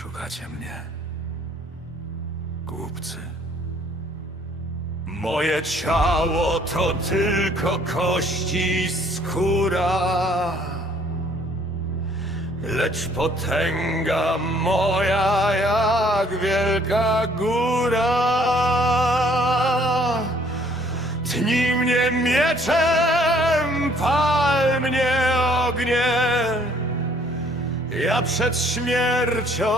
Szukacie mnie. Głupcy. Moje ciało to tylko kości i skóra. Lecz potęga moja jak wielka góra. Tnij mnie mieczem, pal mnie ogniem. Ja przed śmiercią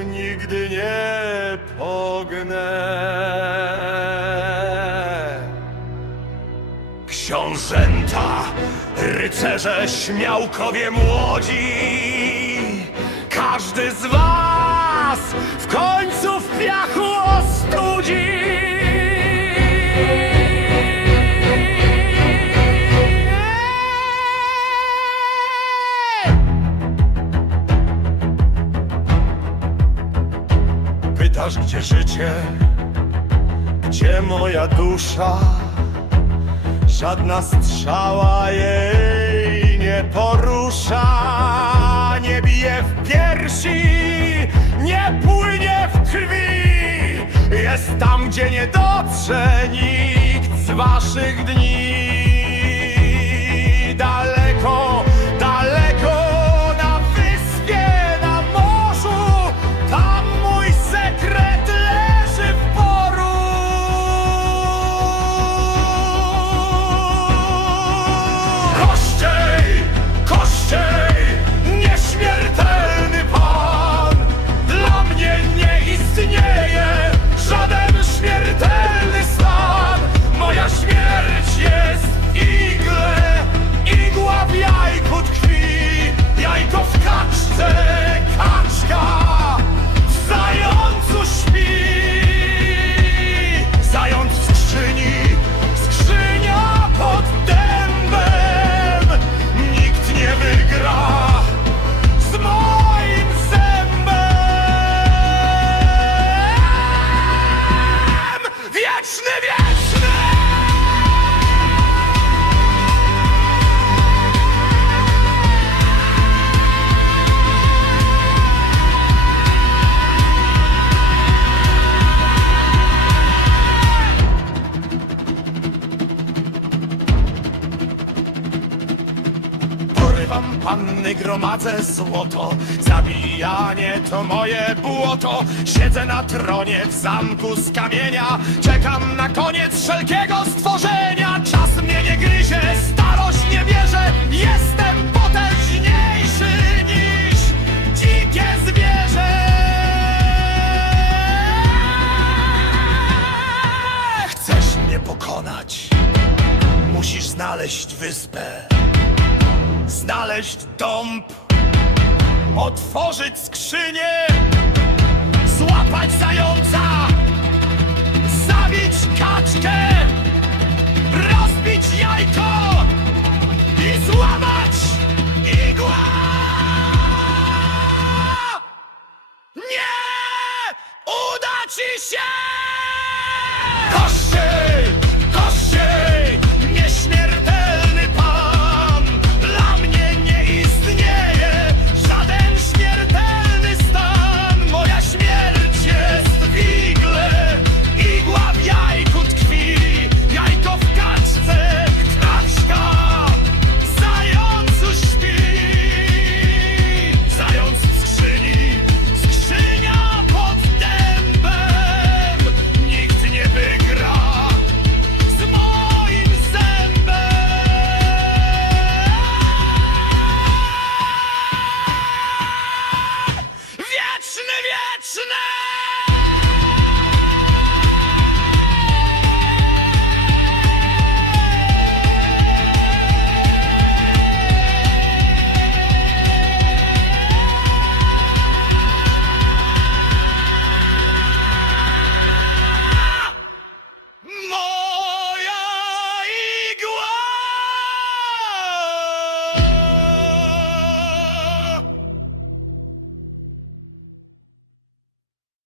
nigdy nie pognę. Książęta, rycerze, śmiałkowie młodzi, Pytasz, gdzie życie, gdzie moja dusza? Żadna strzała jej nie porusza, nie bije w piersi, nie płynie w krwi. Jest tam, gdzie nie dotrze nikt z waszych dni. Panny, gromadzę złoto. Zabijanie to moje błoto. Siedzę na tronie w zamku z kamienia. Czekam na koniec wszelkiego stworzenia. Czas mnie nie gryzie, starość nie bierze. Jestem potężniejszy niż dzikie zwierzę. Chcesz mnie pokonać? Musisz znaleźć wyspę znaleźć dąb, otworzyć skrzynię,